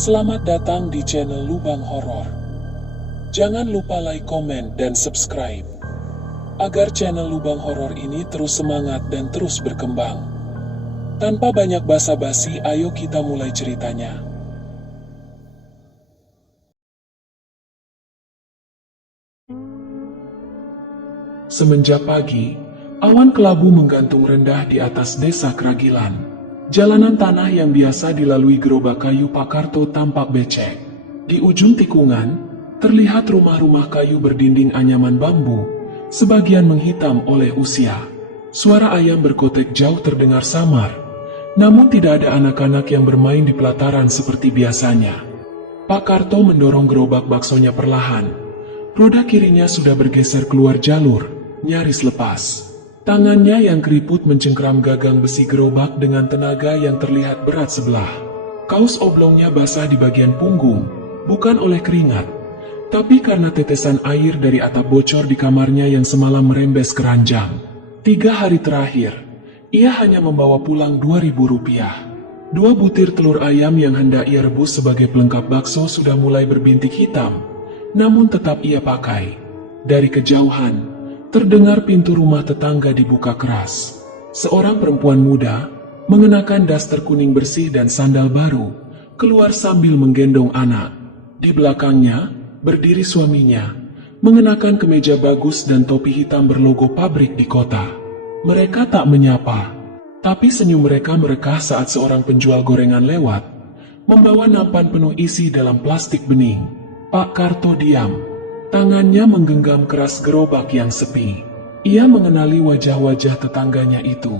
Selamat datang di channel Lubang Horor. Jangan lupa like, komen, dan subscribe agar channel Lubang Horor ini terus semangat dan terus berkembang. Tanpa banyak basa-basi, ayo kita mulai ceritanya. Semenjak pagi, awan kelabu menggantung rendah di atas desa Kragilan. Jalanan tanah yang biasa dilalui gerobak kayu Pak Karto tampak becek. Di ujung tikungan, terlihat rumah-rumah kayu berdinding anyaman bambu, sebagian menghitam oleh usia. Suara ayam berkotek jauh terdengar samar, namun tidak ada anak-anak yang bermain di pelataran seperti biasanya. Pak Karto mendorong gerobak baksonya perlahan. Roda kirinya sudah bergeser keluar jalur, nyaris lepas. Tangannya yang keriput mencengkram gagang besi gerobak dengan tenaga yang terlihat berat sebelah. Kaos oblongnya basah di bagian punggung, bukan oleh keringat, tapi karena tetesan air dari atap bocor di kamarnya yang semalam merembes ke ranjang. 3 hari terakhir, ia hanya membawa pulang 2.000 rupiah. 2 butir telur ayam yang hendak ia rebus sebagai pelengkap bakso sudah mulai berbintik hitam, namun tetap ia pakai. Dari kejauhan, terdengar pintu rumah tetangga dibuka keras. Seorang perempuan muda, mengenakan daster kuning bersih dan sandal baru, keluar sambil menggendong anak. Di belakangnya, berdiri suaminya, mengenakan kemeja bagus dan topi hitam berlogo pabrik di kota. Mereka tak menyapa, tapi senyum mereka merekah saat seorang penjual gorengan lewat, membawa nampan penuh isi dalam plastik bening. Pak Karto diam. Tangannya menggenggam keras gerobak yang sepi. Ia mengenali wajah-wajah tetangganya itu.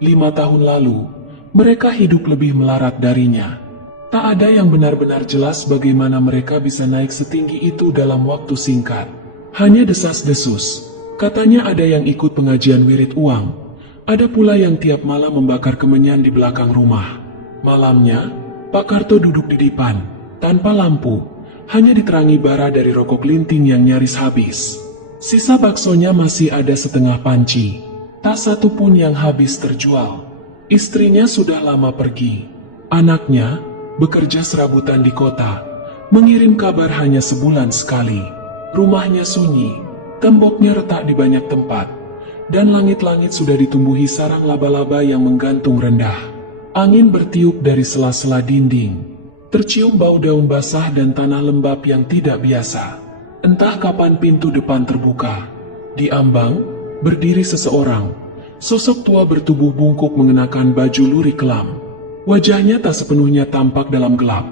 5 tahun lalu, mereka hidup lebih melarat darinya. Tak ada yang benar-benar jelas bagaimana mereka bisa naik setinggi itu dalam waktu singkat. Hanya desas-desus. Katanya ada yang ikut pengajian wirid uang. Ada pula yang tiap malam membakar kemenyan di belakang rumah. Malamnya, Pak Karto duduk di dipan, tanpa lampu. Hanya diterangi bara dari rokok linting yang nyaris habis. Sisa baksonya masih ada setengah panci. Tak satu pun yang habis terjual. Istrinya sudah lama pergi. Anaknya bekerja serabutan di kota, mengirim kabar hanya sebulan sekali. Rumahnya sunyi, temboknya retak di banyak tempat, dan langit-langit sudah ditumbuhi sarang laba-laba yang menggantung rendah. Angin bertiup dari sela-sela dinding. Tercium bau daun basah dan tanah lembab yang tidak biasa. Entah kapan pintu depan terbuka. Di ambang, berdiri seseorang. Sosok tua bertubuh bungkuk mengenakan baju lurik kelam. Wajahnya tak sepenuhnya tampak dalam gelap.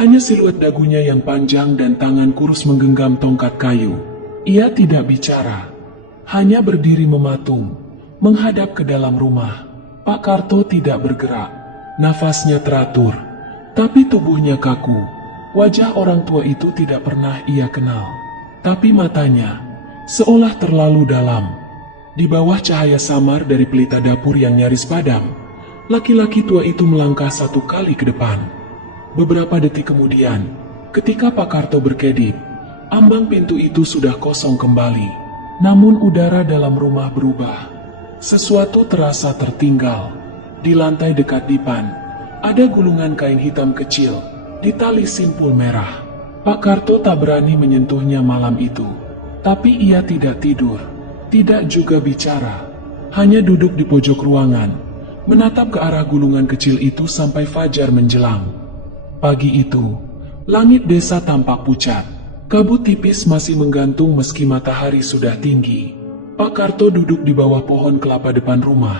Hanya siluet dagunya yang panjang dan tangan kurus menggenggam tongkat kayu. Ia tidak bicara. Hanya berdiri mematung, menghadap ke dalam rumah. Pak Karto tidak bergerak. Nafasnya teratur. Tapi tubuhnya kaku. Wajah orang tua itu tidak pernah ia kenal. Tapi matanya, seolah terlalu dalam. Di bawah cahaya samar dari pelita dapur yang nyaris padam, laki-laki tua itu melangkah 1 kali ke depan. Beberapa detik kemudian, ketika Pak Karto berkedip, ambang pintu itu sudah kosong kembali. Namun udara dalam rumah berubah. Sesuatu terasa tertinggal. Di lantai dekat dipan, ada gulungan kain hitam kecil, ditali simpul merah. Pak Karto tak berani menyentuhnya malam itu. Tapi ia tidak tidur, tidak juga bicara. Hanya duduk di pojok ruangan, menatap ke arah gulungan kecil itu sampai fajar menjelang. Pagi itu, langit desa tampak pucat. Kabut tipis masih menggantung meski matahari sudah tinggi. Pak Karto duduk di bawah pohon kelapa depan rumah.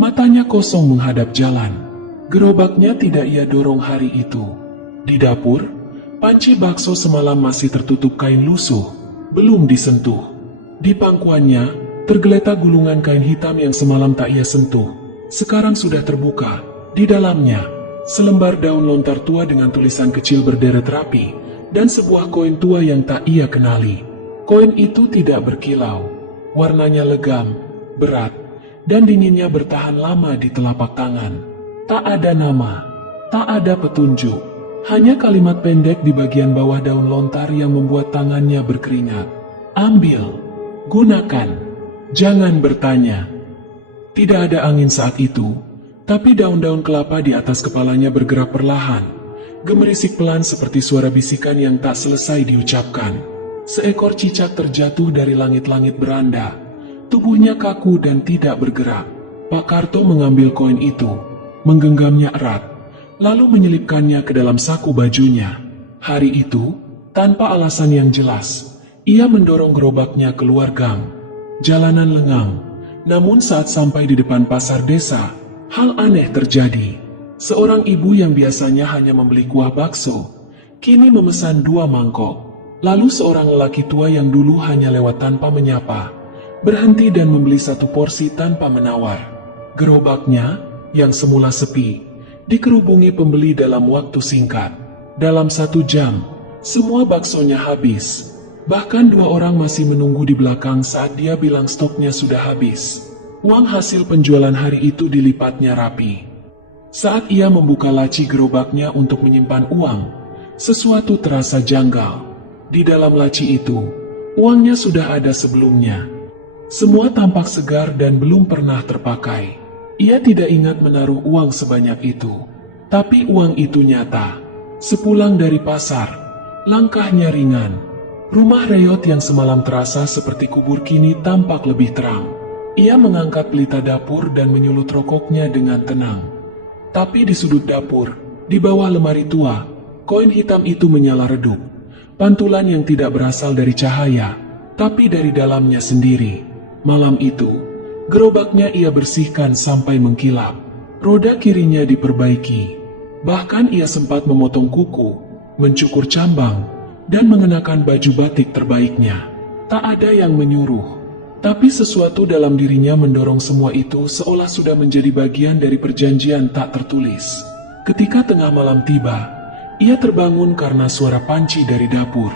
Matanya kosong menghadap jalan. Gerobaknya tidak ia dorong hari itu. Di dapur, panci bakso semalam masih tertutup kain lusuh, belum disentuh. Di pangkuannya, tergeletak gulungan kain hitam yang semalam tak ia sentuh. Sekarang sudah terbuka. Di dalamnya, selembar daun lontar tua dengan tulisan kecil berderet rapi, dan sebuah koin tua yang tak ia kenali. Koin itu tidak berkilau. Warnanya legam, berat, dan dinginnya bertahan lama di telapak tangan. Tak ada nama, tak ada petunjuk, hanya kalimat pendek di bagian bawah daun lontar yang membuat tangannya berkeringat. Ambil, gunakan, jangan bertanya. Tidak ada angin saat itu, tapi daun-daun kelapa di atas kepalanya bergerak perlahan. Gemerisik pelan seperti suara bisikan yang tak selesai diucapkan. Seekor cicak terjatuh dari langit-langit beranda. Tubuhnya kaku dan tidak bergerak. Pak Karto mengambil koin itu, menggenggamnya erat, lalu menyelipkannya ke dalam saku bajunya. Hari itu, tanpa alasan yang jelas, ia mendorong gerobaknya keluar gang. Jalanan lengang, namun saat sampai di depan pasar desa, hal aneh terjadi. Seorang ibu yang biasanya hanya membeli kuah bakso, kini memesan 2 mangkok. Lalu seorang lelaki tua yang dulu hanya lewat tanpa menyapa, berhenti dan membeli 1 porsi tanpa menawar. Gerobaknya, yang semula sepi, dikerubungi pembeli dalam waktu singkat. Dalam 1 jam, semua baksonya habis. Bahkan 2 orang masih menunggu di belakang saat dia bilang stoknya sudah habis. Uang hasil penjualan hari itu dilipatnya rapi. Saat ia membuka laci gerobaknya untuk menyimpan uang, sesuatu terasa janggal. Di dalam laci itu, uangnya sudah ada sebelumnya. Semua tampak segar dan belum pernah terpakai. Ia tidak ingat menaruh uang sebanyak itu. Tapi uang itu nyata. Sepulang dari pasar, langkahnya ringan. Rumah Reyot yang semalam terasa seperti kubur kini tampak lebih terang. Ia mengangkat pelita dapur dan menyulut rokoknya dengan tenang. Tapi di sudut dapur, di bawah lemari tua, koin hitam itu menyala redup. Pantulan yang tidak berasal dari cahaya, tapi dari dalamnya sendiri. Malam itu, gerobaknya ia bersihkan sampai mengkilap. Roda kirinya diperbaiki. Bahkan ia sempat memotong kuku, mencukur cambang, dan mengenakan baju batik terbaiknya. Tak ada yang menyuruh. Tapi sesuatu dalam dirinya mendorong semua itu seolah sudah menjadi bagian dari perjanjian tak tertulis. Ketika tengah malam tiba, ia terbangun karena suara panci dari dapur.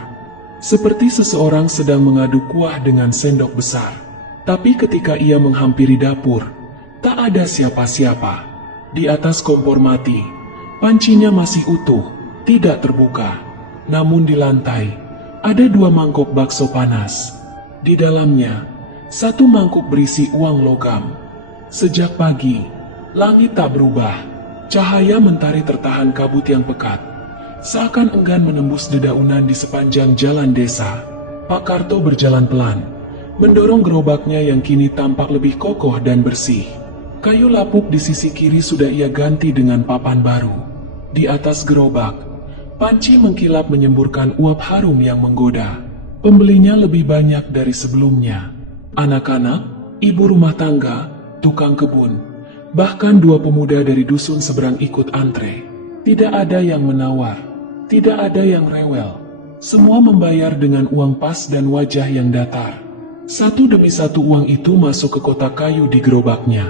Seperti seseorang sedang mengaduk kuah dengan sendok besar. Tapi ketika ia menghampiri dapur, tak ada siapa-siapa. Di atas kompor mati, pancinya masih utuh, tidak terbuka. Namun di lantai, ada 2 mangkok bakso panas. Di dalamnya, 1 mangkuk berisi uang logam. Sejak pagi, langit tak berubah. Cahaya mentari tertahan kabut yang pekat, seakan enggan menembus dedaunan di sepanjang jalan desa. Pak Karto berjalan pelan, mendorong gerobaknya yang kini tampak lebih kokoh dan bersih. Kayu lapuk di sisi kiri sudah ia ganti dengan papan baru. Di atas gerobak, panci mengkilap menyemburkan uap harum yang menggoda. Pembelinya lebih banyak dari sebelumnya. Anak-anak, ibu rumah tangga, tukang kebun, bahkan 2 pemuda dari dusun seberang ikut antre. Tidak ada yang menawar, tidak ada yang rewel. Semua membayar dengan uang pas dan wajah yang datar. 1 demi 1 uang itu masuk ke kotak kayu di gerobaknya.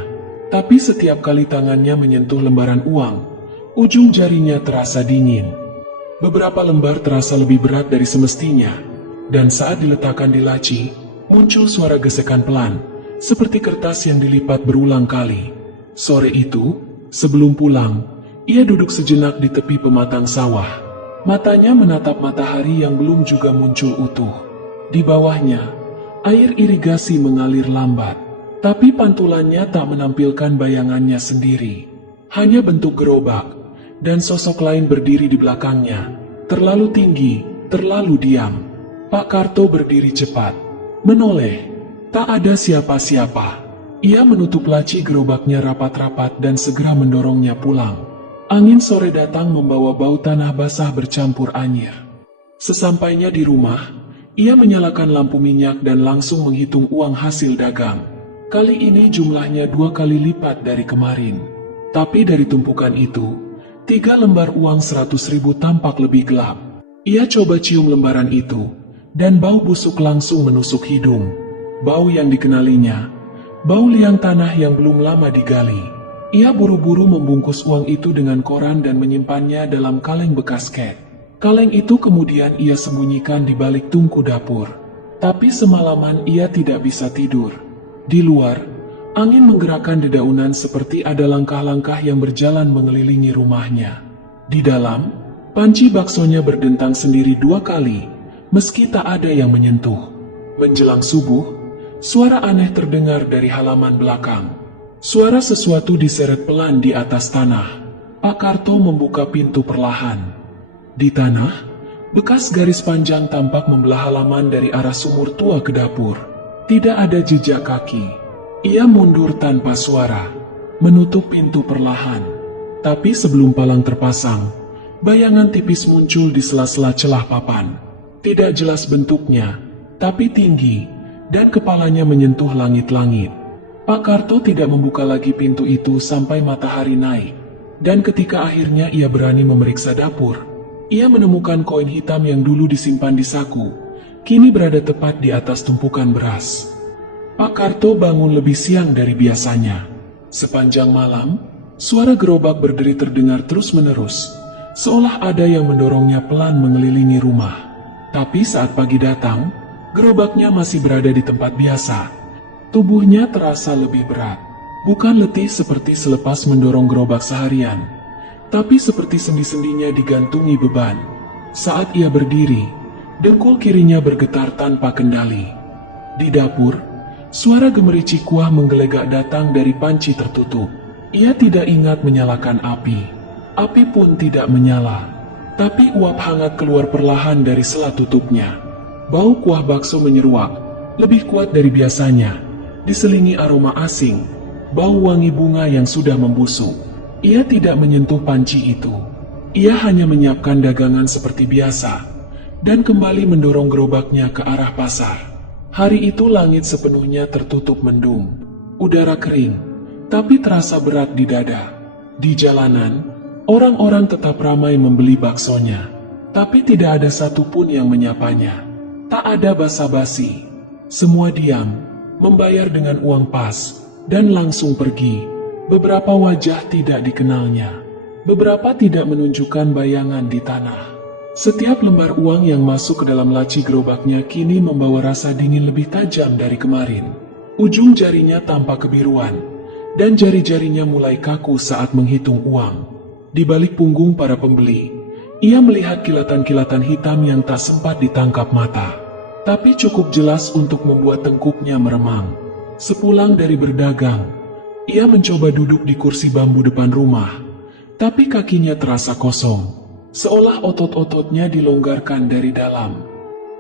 Tapi setiap kali tangannya menyentuh lembaran uang, ujung jarinya terasa dingin. Beberapa lembar terasa lebih berat dari semestinya, dan saat diletakkan di laci, muncul suara gesekan pelan, seperti kertas yang dilipat berulang kali. Sore itu, sebelum pulang, ia duduk sejenak di tepi pematang sawah. Matanya menatap matahari yang belum juga muncul utuh. Di bawahnya, air irigasi mengalir lambat, tapi pantulannya tak menampilkan bayangannya sendiri. Hanya bentuk gerobak, dan sosok lain berdiri di belakangnya. Terlalu tinggi, terlalu diam. Pak Karto berdiri cepat, menoleh. Tak ada siapa-siapa. Ia menutup laci gerobaknya rapat-rapat dan segera mendorongnya pulang. Angin sore datang membawa bau tanah basah bercampur anyir. Sesampainya di rumah, ia menyalakan lampu minyak dan langsung menghitung uang hasil dagang. Kali ini jumlahnya 2 kali lipat dari kemarin. Tapi dari tumpukan itu, 3 lembar uang 100.000 tampak lebih gelap. Ia coba cium lembaran itu, dan bau busuk langsung menusuk hidung. Bau yang dikenalinya, bau liang tanah yang belum lama digali. Ia buru-buru membungkus uang itu dengan koran dan menyimpannya dalam kaleng bekas kek. Kaleng itu kemudian ia sembunyikan di balik tungku dapur. Tapi semalaman ia tidak bisa tidur. Di luar, angin menggerakkan dedaunan seperti ada langkah-langkah yang berjalan mengelilingi rumahnya. Di dalam, panci baksonya berdentang sendiri 2 kali. Meski tak ada yang menyentuh. Menjelang subuh, suara aneh terdengar dari halaman belakang. Suara sesuatu diseret pelan di atas tanah. Pak Karto membuka pintu perlahan. Di tanah, bekas garis panjang tampak membelah halaman dari arah sumur tua ke dapur. Tidak ada jejak kaki. Ia mundur tanpa suara, menutup pintu perlahan. Tapi sebelum palang terpasang, bayangan tipis muncul di sela-sela celah papan. Tidak jelas bentuknya, tapi tinggi, dan kepalanya menyentuh langit-langit. Pak Karto tidak membuka lagi pintu itu sampai matahari naik. Dan ketika akhirnya ia berani memeriksa dapur, ia menemukan koin hitam yang dulu disimpan di saku, kini berada tepat di atas tumpukan beras. Pak Karto bangun lebih siang dari biasanya. Sepanjang malam, suara gerobak berderi terdengar terus-menerus, seolah ada yang mendorongnya pelan mengelilingi rumah. Tapi saat pagi datang, gerobaknya masih berada di tempat biasa. Tubuhnya terasa lebih berat, bukan letih seperti selepas mendorong gerobak seharian, tapi seperti sendi-sendinya digantungi beban. Saat ia berdiri, dengkul kirinya bergetar tanpa kendali. Di dapur, suara gemericik kuah menggelegak datang dari panci tertutup. Ia tidak ingat menyalakan api. Api pun tidak menyala, tapi uap hangat keluar perlahan dari sela tutupnya. Bau kuah bakso menyeruak, lebih kuat dari biasanya. Diselingi aroma asing, bau wangi bunga yang sudah membusuk. Ia tidak menyentuh panci itu. Ia hanya menyiapkan dagangan seperti biasa, dan kembali mendorong gerobaknya ke arah pasar. Hari itu langit sepenuhnya tertutup mendung. Udara kering, tapi terasa berat di dada. Di jalanan, orang-orang tetap ramai membeli baksonya, tapi tidak ada satupun yang menyapanya. Tak ada basa-basi. Semua diam, membayar dengan uang pas, dan langsung pergi. Beberapa wajah tidak dikenalnya. Beberapa tidak menunjukkan bayangan di tanah. Setiap lembar uang yang masuk ke dalam laci gerobaknya kini membawa rasa dingin lebih tajam dari kemarin. Ujung jarinya tampak kebiruan, dan jari-jarinya mulai kaku saat menghitung uang. Di balik punggung para pembeli, ia melihat kilatan-kilatan hitam yang tak sempat ditangkap mata, tapi cukup jelas untuk membuat tengkuknya meremang. Sepulang dari berdagang, ia mencoba duduk di kursi bambu depan rumah, tapi kakinya terasa kosong, seolah otot-ototnya dilonggarkan dari dalam.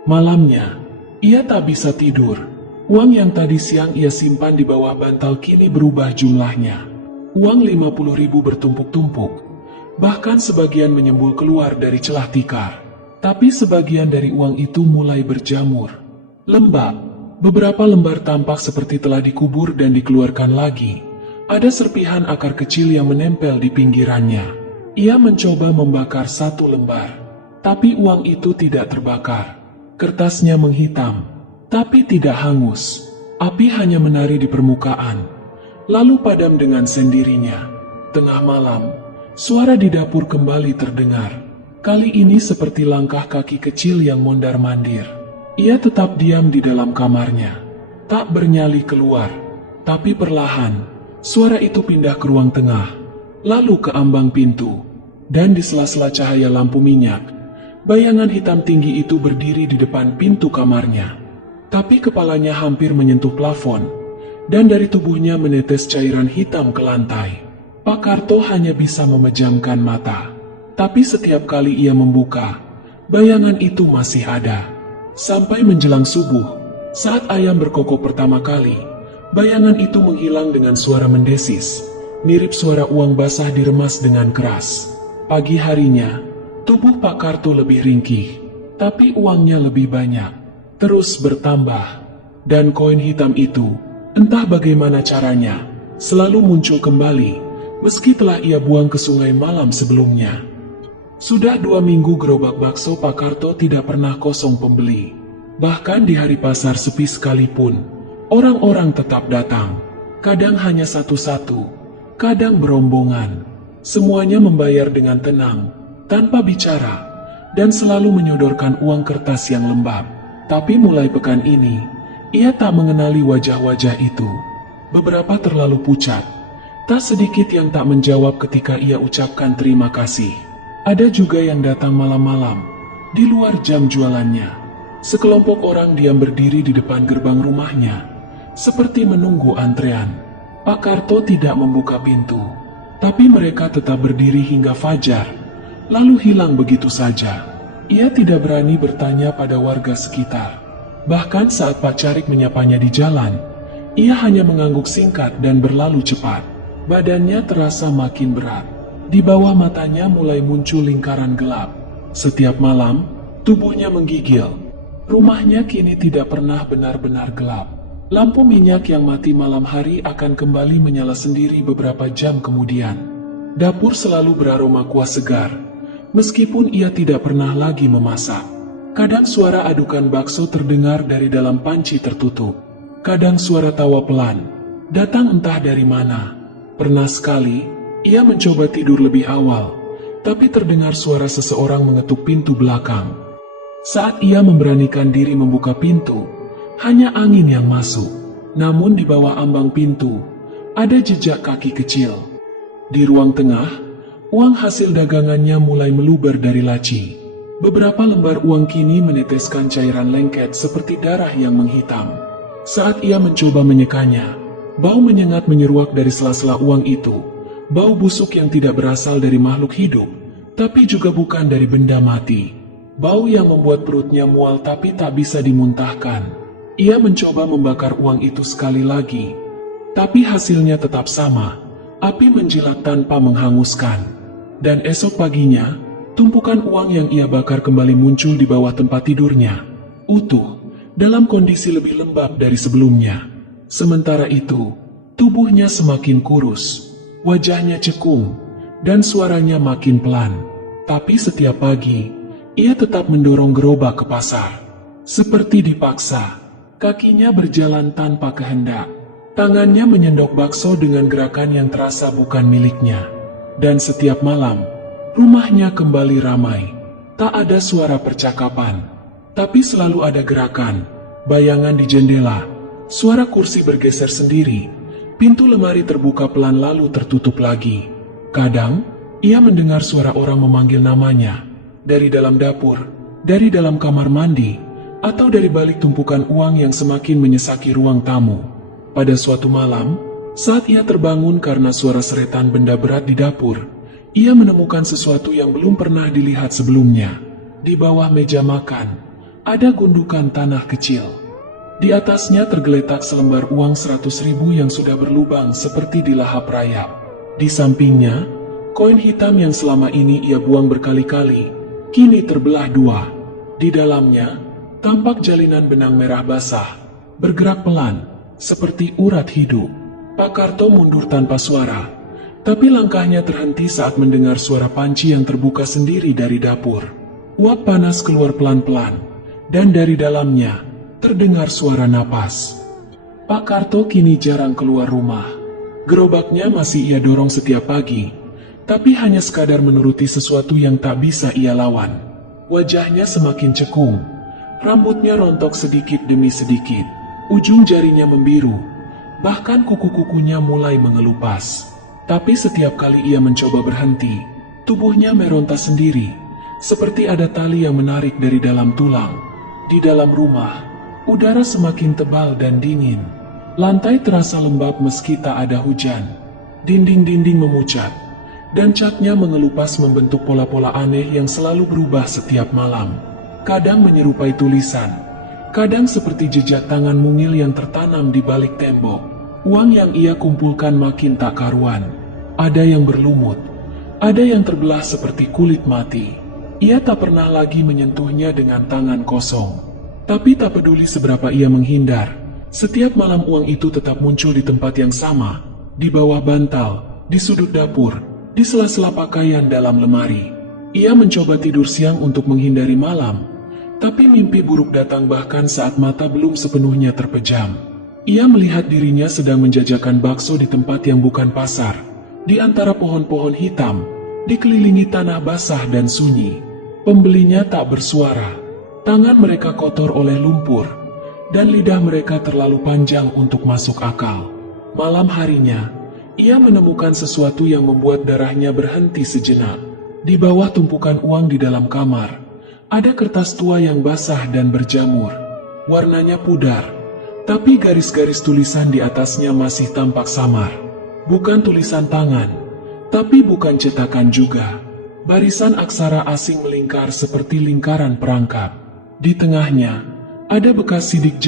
Malamnya, ia tak bisa tidur. Uang yang tadi siang ia simpan di bawah bantal kini berubah jumlahnya. Uang 50.000 bertumpuk-tumpuk, bahkan sebagian menyembul keluar dari celah tikar. Tapi sebagian dari uang itu mulai berjamur, lembab. Beberapa lembar tampak seperti telah dikubur dan dikeluarkan lagi. Ada serpihan akar kecil yang menempel di pinggirannya. Ia mencoba membakar satu lembar, tapi uang itu tidak terbakar. Kertasnya menghitam, tapi tidak hangus. Api hanya menari di permukaan, lalu padam dengan sendirinya. Tengah malam, suara di dapur kembali terdengar. Kali ini seperti langkah kaki kecil yang mondar-mandir. Ia tetap diam di dalam kamarnya, tak bernyali keluar. Tapi perlahan, suara itu pindah ke ruang tengah, lalu ke ambang pintu. Dan di sela-sela cahaya lampu minyak, bayangan hitam tinggi itu berdiri di depan pintu kamarnya. Tapi kepalanya hampir menyentuh plafon, dan dari tubuhnya menetes cairan hitam ke lantai. Pak Karto hanya bisa memejamkan mata. Tapi setiap kali ia membuka, bayangan itu masih ada. Sampai menjelang subuh, saat ayam berkokok pertama kali, bayangan itu menghilang dengan suara mendesis, mirip suara uang basah diremas dengan keras. Pagi harinya, tubuh Pak Karto lebih ringkih, tapi uangnya lebih banyak, terus bertambah. Dan koin hitam itu, entah bagaimana caranya, selalu muncul kembali, meski telah ia buang ke sungai malam sebelumnya. Sudah 2 minggu gerobak bakso Pak Karto tidak pernah kosong pembeli. Bahkan di hari pasar sepi sekalipun, orang-orang tetap datang. Kadang hanya satu-satu, kadang berombongan. Semuanya membayar dengan tenang, tanpa bicara, dan selalu menyodorkan uang kertas yang lembab. Tapi mulai pekan ini, ia tak mengenali wajah-wajah itu. Beberapa terlalu pucat, tak sedikit yang tak menjawab ketika ia ucapkan terima kasih. Ada juga yang datang malam-malam, di luar jam jualannya. Sekelompok orang diam berdiri di depan gerbang rumahnya, seperti menunggu antrean. Pak Karto tidak membuka pintu, tapi mereka tetap berdiri hingga fajar, lalu hilang begitu saja. Ia tidak berani bertanya pada warga sekitar. Bahkan saat Pak Carik menyapanya di jalan, ia hanya mengangguk singkat dan berlalu cepat. Badannya terasa makin berat. Di bawah matanya mulai muncul lingkaran gelap. Setiap malam, tubuhnya menggigil. Rumahnya kini tidak pernah benar-benar gelap. Lampu minyak yang mati malam hari akan kembali menyala sendiri beberapa jam kemudian. Dapur selalu beraroma kuah segar, meskipun ia tidak pernah lagi memasak. Kadang suara adukan bakso terdengar dari dalam panci tertutup. Kadang suara tawa pelan, datang entah dari mana. Pernah sekali, ia mencoba tidur lebih awal, tapi terdengar suara seseorang mengetuk pintu belakang. Saat ia memberanikan diri membuka pintu, hanya angin yang masuk. Namun di bawah ambang pintu, ada jejak kaki kecil. Di ruang tengah, uang hasil dagangannya mulai meluber dari laci. Beberapa lembar uang kini meneteskan cairan lengket seperti darah yang menghitam. Saat ia mencoba menyekanya, bau menyengat menyeruak dari sela-sela uang itu. Bau busuk yang tidak berasal dari makhluk hidup, tapi juga bukan dari benda mati. Bau yang membuat perutnya mual tapi tak bisa dimuntahkan. Ia mencoba membakar uang itu sekali lagi, tapi hasilnya tetap sama. Api menjilat tanpa menghanguskan. Dan esok paginya, tumpukan uang yang ia bakar kembali muncul di bawah tempat tidurnya, utuh, dalam kondisi lebih lembab dari sebelumnya. Sementara itu, tubuhnya semakin kurus, wajahnya cekung, dan suaranya makin pelan. Tapi setiap pagi, ia tetap mendorong gerobak ke pasar. Seperti dipaksa, kakinya berjalan tanpa kehendak. Tangannya menyendok bakso dengan gerakan yang terasa bukan miliknya. Dan setiap malam, rumahnya kembali ramai. Tak ada suara percakapan, tapi selalu ada gerakan, bayangan di jendela, suara kursi bergeser sendiri, pintu lemari terbuka pelan lalu tertutup lagi. Kadang, ia mendengar suara orang memanggil namanya, dari dalam dapur, dari dalam kamar mandi, atau dari balik tumpukan uang yang semakin menyesaki ruang tamu. Pada suatu malam, saat ia terbangun karena suara seretan benda berat di dapur, ia menemukan sesuatu yang belum pernah dilihat sebelumnya. Di bawah meja makan, ada gundukan tanah kecil. Di atasnya tergeletak selembar uang 100.000 yang sudah berlubang seperti dilahap rayap. Di sampingnya, koin hitam yang selama ini ia buang berkali-kali, kini terbelah dua. Di dalamnya, tampak jalinan benang merah basah, bergerak pelan, seperti urat hidup. Pak Karto mundur tanpa suara, tapi langkahnya terhenti saat mendengar suara panci yang terbuka sendiri dari dapur. Uap panas keluar pelan-pelan, dan dari dalamnya terdengar suara napas. Pak Karto kini jarang keluar rumah. Gerobaknya masih ia dorong setiap pagi, tapi hanya sekadar menuruti sesuatu yang tak bisa ia lawan. Wajahnya semakin cekung, rambutnya rontok sedikit demi sedikit, ujung jarinya membiru, bahkan kuku-kukunya mulai mengelupas. Tapi setiap kali ia mencoba berhenti, tubuhnya meronta sendiri, seperti ada tali yang menarik dari dalam tulang. Di dalam rumah, udara semakin tebal dan dingin. Lantai terasa lembab meski tak ada hujan. Dinding-dinding memucat, dan catnya mengelupas membentuk pola-pola aneh yang selalu berubah setiap malam. Kadang menyerupai tulisan, kadang seperti jejak tangan mungil yang tertanam di balik tembok. Uang yang ia kumpulkan makin tak karuan. Ada yang berlumut, ada yang terbelah seperti kulit mati. Ia tak pernah lagi menyentuhnya dengan tangan kosong. Tapi tak peduli seberapa ia menghindar, setiap malam uang itu tetap muncul di tempat yang sama, di bawah bantal, di sudut dapur, di sela-sela pakaian dalam lemari. Ia mencoba tidur siang untuk menghindari malam, tapi mimpi buruk datang bahkan saat mata belum sepenuhnya terpejam. Ia melihat dirinya sedang menjajakan bakso di tempat yang bukan pasar, di antara pohon-pohon hitam, dikelilingi tanah basah dan sunyi. Pembelinya tak bersuara, tangan mereka kotor oleh lumpur, dan lidah mereka terlalu panjang untuk masuk akal. Malam harinya, ia menemukan sesuatu yang membuat darahnya berhenti sejenak. Di bawah tumpukan uang di dalam kamar, ada kertas tua yang basah dan berjamur. Warnanya pudar, tapi garis-garis tulisan di atasnya masih tampak samar. Bukan tulisan tangan, tapi bukan cetakan juga. Barisan aksara asing melingkar seperti lingkaran perangkap. Di tengahnya, ada bekas sidik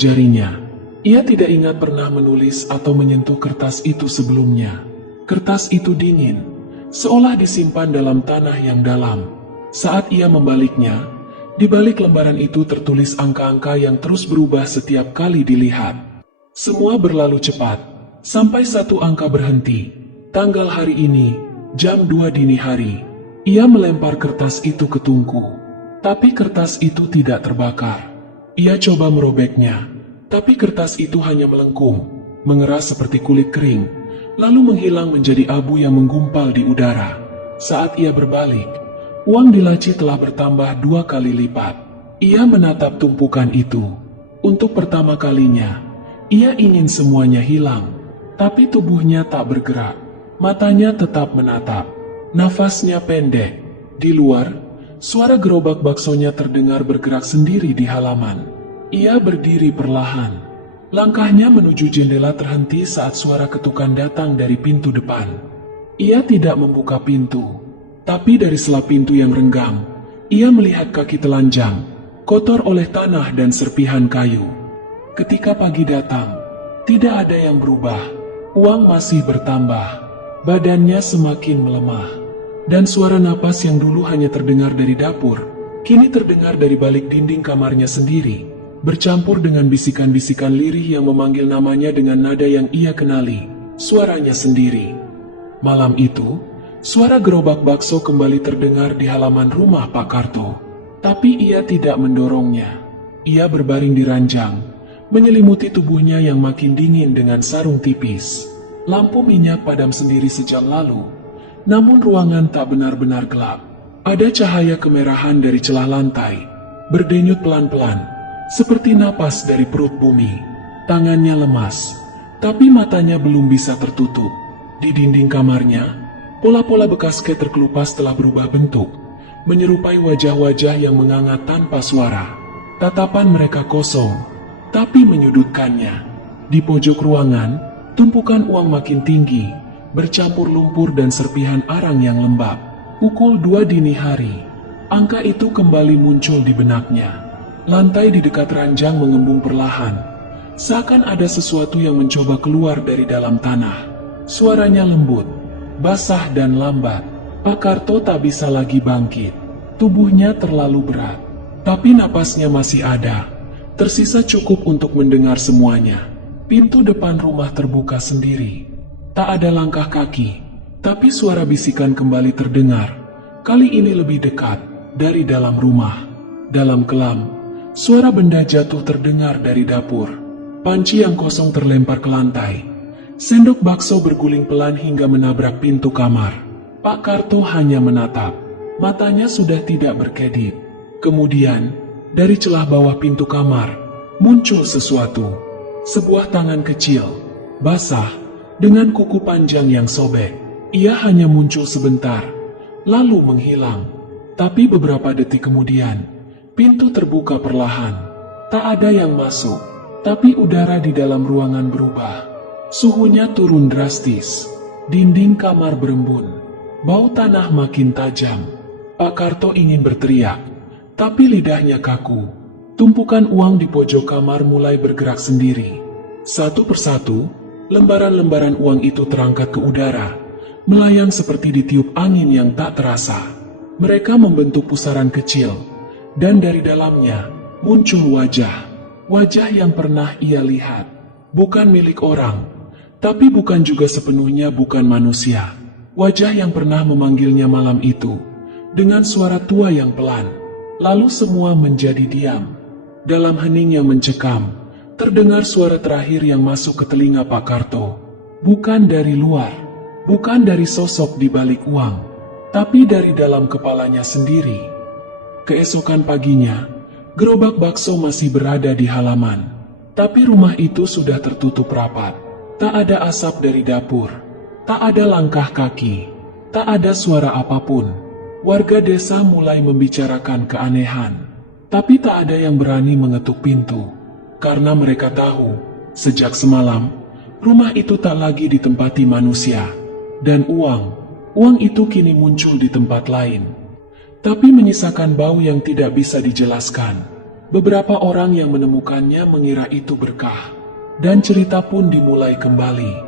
jarinya. Ia tidak ingat pernah menulis atau menyentuh kertas itu sebelumnya. Kertas itu dingin, seolah disimpan dalam tanah yang dalam. Saat ia membaliknya, di balik lembaran itu tertulis angka-angka yang terus berubah setiap kali dilihat. Semua berlalu cepat, sampai satu angka berhenti. Tanggal hari ini, jam 2 dini hari. Ia melempar kertas itu ke tungku, tapi kertas itu tidak terbakar. Ia coba merobeknya, tapi kertas itu hanya melengkung, mengeras seperti kulit kering, lalu menghilang menjadi abu yang menggumpal di udara. Saat ia berbalik, uang di laci telah bertambah 2 kali lipat. Ia menatap tumpukan itu. Untuk pertama kalinya, ia ingin semuanya hilang, tapi tubuhnya tak bergerak. Matanya tetap menatap. Nafasnya pendek. Di luar, suara gerobak baksonya terdengar bergerak sendiri di halaman. Ia berdiri perlahan. Langkahnya menuju jendela terhenti saat suara ketukan datang dari pintu depan. Ia tidak membuka pintu. Tapi dari sela pintu yang renggang, ia melihat kaki telanjang, kotor oleh tanah dan serpihan kayu. Ketika pagi datang, tidak ada yang berubah. Uang masih bertambah. Badannya semakin melemah. Dan suara napas yang dulu hanya terdengar dari dapur, kini terdengar dari balik dinding kamarnya sendiri, bercampur dengan bisikan-bisikan lirih yang memanggil namanya dengan nada yang ia kenali, suaranya sendiri. Malam itu, suara gerobak bakso kembali terdengar di halaman rumah Pak Karto. Tapi ia tidak mendorongnya. Ia berbaring di ranjang, menyelimuti tubuhnya yang makin dingin dengan sarung tipis. Lampu minyak padam sendiri sejam lalu, namun ruangan tak benar-benar gelap. Ada cahaya kemerahan dari celah lantai, berdenyut pelan-pelan, seperti napas dari perut bumi. Tangannya lemas, tapi matanya belum bisa tertutup. Di dinding kamarnya, pola-pola bekas cat terkelupas telah berubah bentuk, menyerupai wajah-wajah yang menganga tanpa suara. Tatapan mereka kosong, tapi menyudutkannya. Di pojok ruangan, tumpukan uang makin tinggi, bercampur lumpur dan serpihan arang yang lembab. Pukul 2 dini hari, angka itu kembali muncul di benaknya. Lantai di dekat ranjang mengembung perlahan, seakan ada sesuatu yang mencoba keluar dari dalam tanah. Suaranya lembut, basah dan lambat. Pak Karto tak bisa lagi bangkit. Tubuhnya terlalu berat, tapi napasnya masih ada. Tersisa cukup untuk mendengar semuanya. Pintu depan rumah terbuka sendiri. Tak ada langkah kaki, tapi suara bisikan kembali terdengar. Kali ini lebih dekat, dari dalam rumah. Dalam kelam, suara benda jatuh terdengar dari dapur. Panci yang kosong terlempar ke lantai. Sendok bakso berguling pelan hingga menabrak pintu kamar. Pak Karto hanya menatap. Matanya sudah tidak berkedip. Kemudian, dari celah bawah pintu kamar, muncul sesuatu. Sebuah tangan kecil, basah, dengan kuku panjang yang sobek. Ia hanya muncul sebentar, lalu menghilang. Tapi beberapa detik kemudian, pintu terbuka perlahan. Tak ada yang masuk, tapi udara di dalam ruangan berubah. Suhunya turun drastis. Dinding kamar berembun. Bau tanah makin tajam. Pak Karto ingin berteriak, tapi lidahnya kaku. Tumpukan uang di pojok kamar mulai bergerak sendiri. Satu persatu, lembaran-lembaran uang itu terangkat ke udara, melayang seperti ditiup angin yang tak terasa. Mereka membentuk pusaran kecil, dan dari dalamnya muncul wajah. Wajah yang pernah ia lihat. Bukan milik orang, tapi bukan juga sepenuhnya bukan manusia. Wajah yang pernah memanggilnya malam itu, dengan suara tua yang pelan. Lalu semua menjadi diam. Dalam hening yang mencekam, terdengar suara terakhir yang masuk ke telinga Pak Karto. Bukan dari luar, bukan dari sosok di balik uang, tapi dari dalam kepalanya sendiri. Keesokan paginya, gerobak bakso masih berada di halaman. Tapi rumah itu sudah tertutup rapat. Tak ada asap dari dapur. Tak ada langkah kaki. Tak ada suara apapun. Warga desa mulai membicarakan keanehan. Tapi tak ada yang berani mengetuk pintu. Karena mereka tahu, sejak semalam, rumah itu tak lagi ditempati manusia. Dan uang Uang itu kini muncul di tempat lain, tapi menyisakan bau yang tidak bisa dijelaskan. Beberapa orang yang menemukannya mengira itu berkah, dan cerita pun dimulai kembali.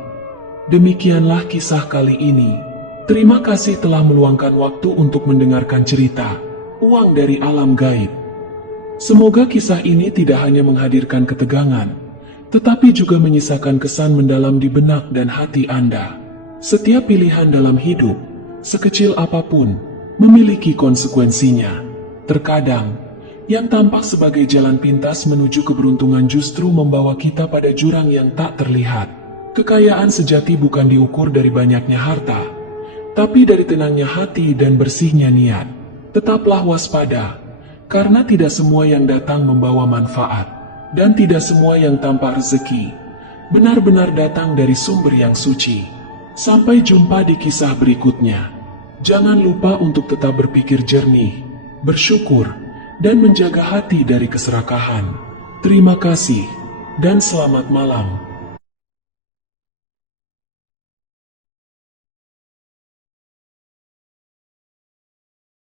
Demikianlah kisah kali ini. Terima kasih telah meluangkan waktu untuk mendengarkan cerita Uang dari Alam Gaib. Semoga kisah ini tidak hanya menghadirkan ketegangan, tetapi juga menyisakan kesan mendalam di benak dan hati Anda. Setiap pilihan dalam hidup, sekecil apapun, memiliki konsekuensinya. Terkadang, yang tampak sebagai jalan pintas menuju keberuntungan justru membawa kita pada jurang yang tak terlihat. Kekayaan sejati bukan diukur dari banyaknya harta, tapi dari tenangnya hati dan bersihnya niat. Tetaplah waspada, karena tidak semua yang datang membawa manfaat, dan tidak semua yang tampak rezeki benar-benar datang dari sumber yang suci. Sampai jumpa di kisah berikutnya. Jangan lupa untuk tetap berpikir jernih, bersyukur, dan menjaga hati dari keserakahan. Terima kasih, dan selamat malam.